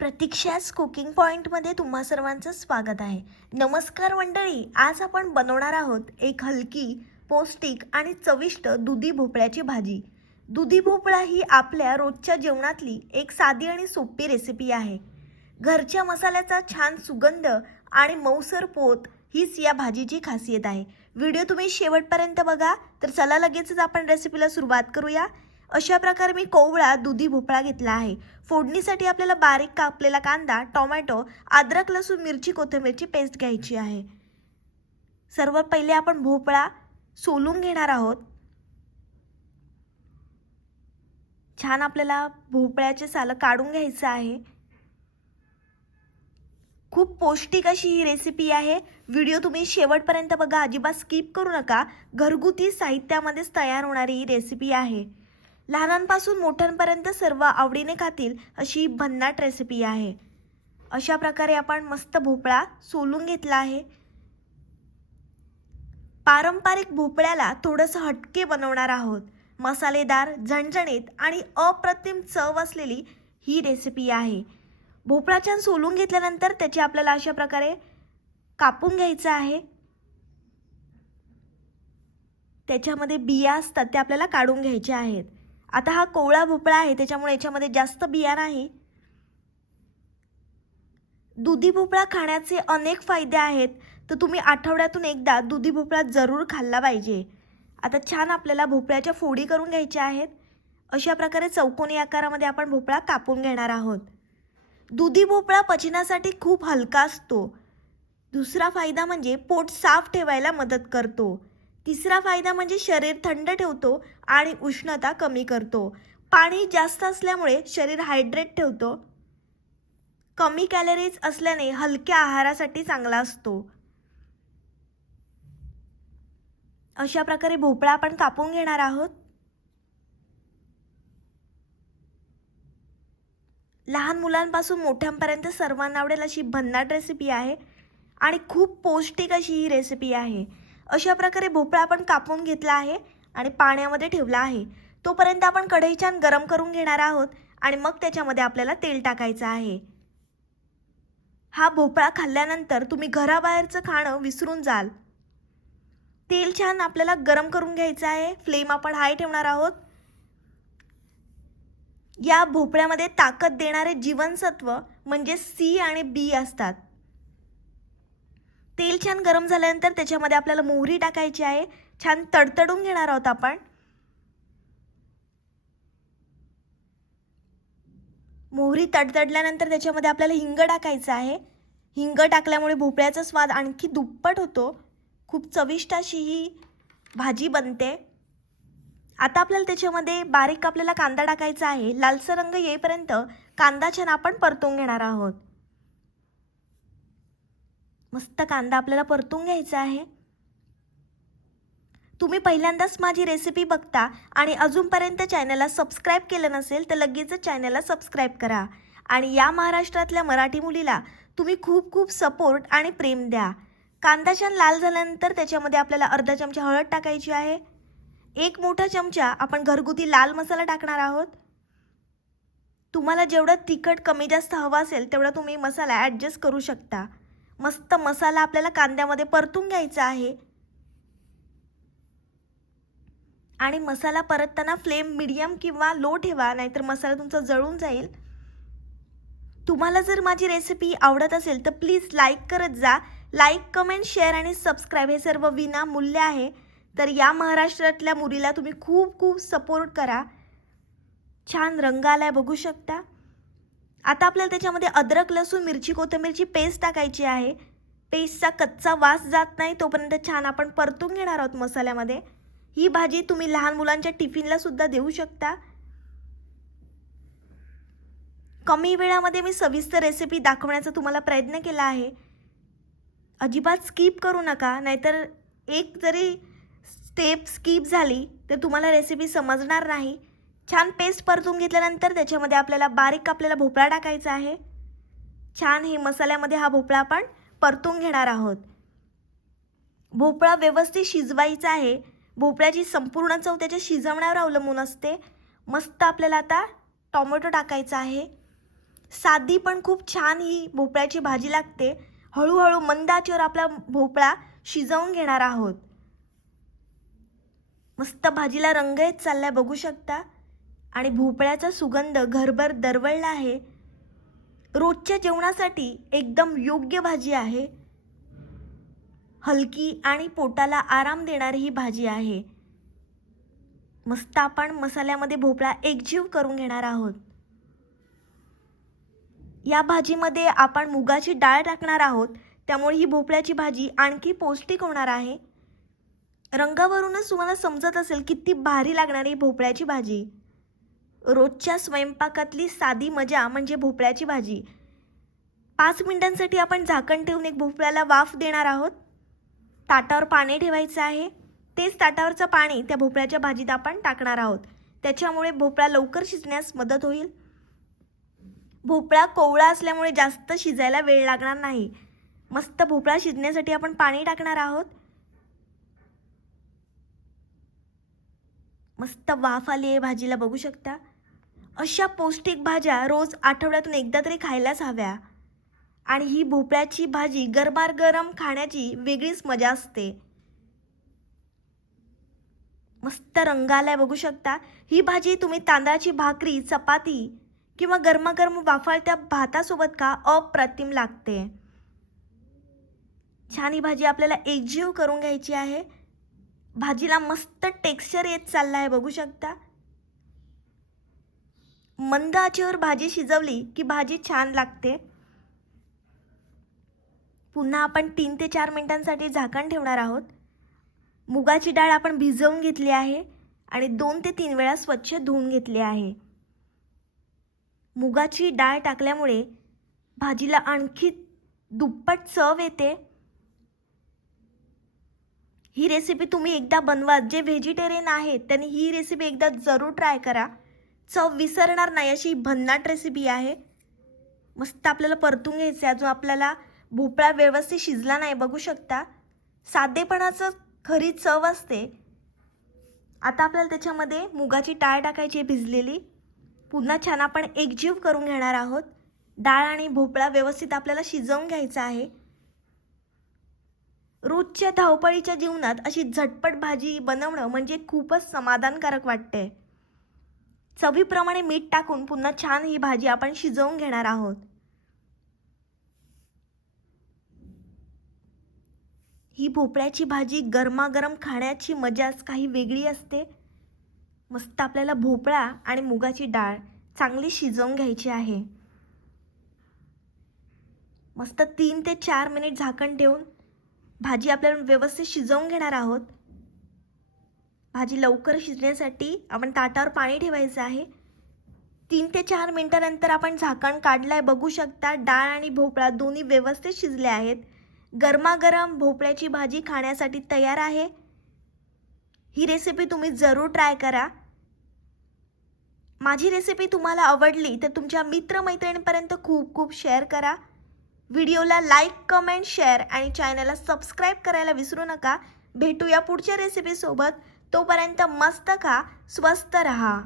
प्रतीक्षास cooking पॉइंटमध्ये तुम्हा सर्वांचं स्वागत आहे। नमस्कार मंडळी, आज आपण बनवणार आहोत एक हलकी, पौष्टिक आणि चविष्ट दुधी भोपळ्याची भाजी। दुधी भोपळा ही आपल्या रोजच्या जेवणातली एक साधी आणि सोपी रेसिपी आहे। घरच्या मसाल्याचा छान सुगंध आणि मऊसर पोत हीच या भाजीची खासियत आहे। व्हिडिओ तुम्ही शेवटपर्यंत बघा। तर चला लगेचच आपण रेसिपीला सुरुवात करूया। अशा प्रकारे मी कोवळा दुधी भोपळा घेतला आहे। फोडणीसाठी आपल्याला बारीक कापलेला कांदा, टोमॅटो, अद्रक, लसूण, मिरची, कोथिंबीरची पेस्ट घ्यायची आहे। सर्वात पहिले आपण भोपळा सोलून घेणार आहोत। छान आपल्याला भोपळ्याचे साल काढून घ्यायचं आहे। खूप पौष्टिक अशी ही रेसिपी आहे। व्हिडिओ तुम्ही शेवटपर्यंत बघा, अजिबात स्किप करू नका। घरगुती साहित्यामध्येच तयार होणारी ही रेसिपी आहे। लहानांपासून मोठ्यांपर्यंत सर्व आवडीने खातील अशी भन्नाट रेसिपी आहे। अशा प्रकारे आपण मस्त भोपळा सोलून घेतला आहे। पारंपरिक भोपळ्याला थोडंसं हटके बनवणार आहोत। मसालेदार, झणझणीत आणि अप्रतिम चव असलेली ही रेसिपी आहे। भोपळा छान सोलून घेतल्यानंतर त्याची आपल्याला अशा प्रकारे कापून घ्यायचं आहे। त्याच्यामध्ये बिया असतात ते आपल्याला काढून घ्यायचे आहेत। आता हा कोवळा भोपळा आहे, त्याच्यामुळे याच्यामध्ये जास्त बिया नाही। दुधी भोपळा खाण्याचे अनेक फायदे आहेत, तर तुम्ही आठवड्यातून एकदा दुधी भोपळा जरूर खाल्ला पाहिजे। आता छान आपल्याला भोपळ्याच्या फोडी करून घ्यायच्या आहेत। अशा प्रकारे चौकोनी आकारामध्ये आपण भोपळा कापून घेणार आहोत। दुधी भोपळा पचनासाठी खूप हलका असतो। दुसरा फायदा म्हणजे पोट साफ ठेवायला मदत करतो। तिसरा फायदा म्हणजे शरीर थंड ठेवतो आणि उष्णता कमी करतो। पाणी जास्त असल्यामुळे शरीर हायड्रेट ठेवतो। कमी कॅलरीज असल्याने हलक्या आहारासाठी चांगला असतो। अशा प्रकारे भोपळा आपण कापून घेणार आहोत। लहान मुलांपासून मोठ्यांपर्यंत सर्वांना आवडेल अशी भन्नाट रेसिपी आहे आणि खूप पौष्टिक अशी ही रेसिपी आहे। अशा प्रकारे भोपळा आपण कापून घेतला आहे आणि पाण्यामध्ये ठेवला आहे। तोपर्यंत आपण कढई छान गरम करून घेणार आहोत आणि मग त्याच्यामध्ये आपल्याला तेल टाकायचं आहे। हा भोपळा खाल्ल्यानंतर तुम्ही घराबाहेरचं खाणं विसरून जाल। तेल छान आपल्याला गरम करून घ्यायचं आहे। फ्लेम आपण हाय ठेवणार आहोत। या भोपळ्यामध्ये ताकद देणारे जीवनसत्व म्हणजे सी आणि बी असतात। तेल छान गरम झाल्यानंतर त्याच्यामध्ये आपल्याला मोहरी टाकायची आहे। छान तडतडून घेणार आहोत आपण। मोहरी तडतडल्यानंतर त्याच्यामध्ये आपल्याला हिंग टाकायचं आहे। हिंग टाकल्यामुळे भोपळ्याचा स्वाद आणखी दुप्पट होतो। खूप चविष्ट अशी ही भाजी बनते। आता आपल्याला त्याच्यामध्ये बारीक आपल्याला कांदा टाकायचा आहे। लालसर रंग येईपर्यंत कांदा छान आपण परतून घेणार आहोत। मस्त कांदा आपल्याला परतून घ्यायचा आहे। तुम्ही पहिल्यांदाच माझी रेसिपी बघता आणि अजूनपर्यंत चॅनलला सबस्क्राइब केलं नसेल तर लगेच चॅनलला सबस्क्राइब करा आणि या महाराष्ट्रातल्या मराठी मुलीला तुम्ही खूप खूप सपोर्ट आणि प्रेम द्या। कांदा छान लाल झाल्यानंतर त्याच्यामध्ये आपल्याला अर्धा चमचा हळद टाकायची आहे। एक मोठा चमचा आपण घरगुती लाल मसाला टाकणार आहोत। तुम्हाला जेवढं तिखट कमी जास्त हवं असेल तेवढा तुम्ही मसाला ॲडजस्ट करू शकता। मस्त मसाला आपल्याला कांद्यामध्ये परतून घ्यायचा आहे आणि मसाला परतताना फ्लेम मीडियम किंवा लो ठेवा, नाहीतर मसाला तुमचा जळून जाईल। तुम्हाला जर माझी रेसिपी आवडत असेल तर प्लीज लाईक करत जा। लाईक, कमेंट, शेअर आणि सबस्क्राइब हे सर्व विनामूल्य आहे। तर या महाराष्ट्रातल्या मुलीला तुम्ही खूप खूप सपोर्ट करा। छान रंग आलाय बघू शकता। आता आपल्याला त्याच्यामध्ये अद्रक, लसूण, मिरची, कोथिंबीरची पेस्ट टाकायची आहे। पेस्टचा कच्चा वास जात नाही तोपर्यंत छान आपण परतून घेणार आहोत मसाल्यामध्ये। ही भाजी तुम्ही लहान मुलांच्या टिफिनला सुद्धा देऊ शकता। कमी वेळामध्ये मी सविस्तर रेसिपी दाखवण्याचा तुम्हाला प्रयत्न केला आहे। अजिबात स्किप करू नका, नाहीतर एक जरी स्टेप स्किप झाली तर तुम्हाला रेसिपी समजणार नाही। छान पेस्ट परतून घेतल्यानंतर त्याच्यामध्ये आपल्याला बारीक आपल्याला भोपळा टाकायचा आहे। छान हे मसाल्यामध्ये हा भोपळा आपण परतून घेणार आहोत। भोपळा व्यवस्थित शिजवायचा आहे। भोपळ्याची संपूर्ण चव त्याच्या शिजवण्यावर अवलंबून असते। मस्त आपल्याला आता टोमॅटो टाकायचा आहे। साधी पण खूप छान ही भोपळ्याची भाजी लागते. हळूहळू मंद आचेवर आपला भोपळा शिजवून घेणार आहोत. मस्त भाजीला रंग येत चाललाय बघू शकता आणि भोपळ्याचा सुगंध घरभर दरवळला आहे. रोजच्या जेवणासाठी एकदम योग्य भाजी आहे. हलकी आणि पोटाला आराम देणारी ही भाजी आहे. मस्त आपण मसाल्यामध्ये भोपळा एकजीव करून घेणार आहोत. या भाजीमध्ये आपण मुगाची डाळ टाकणार आहोत, त्यामुळे ही भोपळ्याची भाजी आणखी पौष्टिक होणार आहे. रंगावरूनच तुम्हाला समजत असेल किती भारी लागणारी भोपळ्याची भाजी. रोजच्या स्वयंपाकातली साधी मजा म्हणजे भोपळ्याची भाजी. 5 मिनिटांसाठी आपण झाकण ठेवून एक भोपळ्याला वाफ देणार आहोत. ताटावर पाणी ठेवायचं आहे. तेच ताटावरचं पाणी त्या भोपळ्याच्या भाजीत आपण टाकणार आहोत. त्याच्यामुळे भोपळा लवकर शिजण्यास मदत होईल. भोपळा कोवळा असल्यामुळे जास्त शिजायला वेळ लागणार नाही. मस्त भोपळा शिजण्यासाठी आपण पाणी टाकणार आहोत. मस्त वाफ आली आहे भाजीला बघू शकता. अशा पौष्टिक भाज्या रोज आठवड्यातून एकदा तरी खायलाच हव्या. आणि ही भोपळ्याची भाजी गरमागरम खाण्याची वेगळीच मजा असते. मस्त रंग आलाय बघू शकता. ही भाजी तुम्ही तांदळाची भाकरी, चपाती किंवा गरमागरम वाफाळत्या भातासोबत का अप्रतिम लागते. छान ही भाजी आपल्याला एकजीव करून घ्यायची आहे. भाजीला मस्त टेक्स्चर येत चालला आहे बघू शकता. मंद आचेवर भाजी शिजवली की भाजी छान लागते. पुन्हा आपण 3 ते 4 मिनिटांसाठी झाकण ठेवणार आहोत. मुगाची डाळ आपण भिजवून घेतली आहे आणि 2 ते 3 वेळा स्वच्छ धुवून घेतली आहे. मुगाची डाळ टाकल्यामुळे भाजीला आणखी दुप्पट चव येते. ही रेसिपी तुम्ही एकदा बनवा. जे व्हेजिटेरियन आहेत त्यांनी ही रेसिपी एकदा जरूर ट्राय करा. चव विसरणार नाही अशी भन्नाट रेसिपी आहे. मस्त आपल्याला परतून घ्यायचं आहे. अजून आपल्याला भोपळा व्यवस्थित शिजला नाही बघू शकता. साधेपणाचं खरी चव असते. आता आपल्याला त्याच्यामध्ये मुगाची डाळ टाकायची आहे भिजलेली. पुन्हा छान आपण एकजीव करून घेणार आहोत. डाळ आणि भोपळा व्यवस्थित आपल्याला शिजवून घ्यायचा आहे. रोजच्या धावपळीच्या जीवनात अशी झटपट भाजी बनवणं म्हणजे खूपच समाधानकारक वाटते. चवीप्रमाणे मीठ टाकून पुन्हा छान ही भाजी आपण शिजवून घेणार आहोत. ही भोपळ्याची भाजी गरमागरम खाण्याची मजाच काही वेगळी असते. मस्त आपल्याला भोपळा आणि मुगाची डाळ चांगली शिजवून घ्यायची आहे. मस्त 3 ते 4 मिनिट झाकण ठेवून भाजी आपल्याला व्यवस्थित शिजवून घेणार आहोत. भाजी लवकर शिजण्यासाठी आपण ताटावर पाणी ठेवायचं आहे. 3 ते 4 मिनिटांनंतर आपण झाकण काढलंय बघू शकता. डाळ आणि भोपळा दोन्ही व्यवस्थित शिजले आहेत. गरमागरम भोपळ्याची भाजी खाण्यासाठी तयार आहे. ही रेसिपी तुम्ही जरूर ट्राय करा. माझी रेसिपी तुम्हाला आवडली तर तुमच्या मित्रमैत्रिणींपर्यंत खूप खूप शेअर करा. व्हिडिओला लाईक, कमेंट, शेअर आणि चॅनलला सबस्क्राईब करायला विसरू नका. भेटूया पुढच्या रेसिपीसोबत. तोपर्यंत मस्त खा, स्वस्त रहा.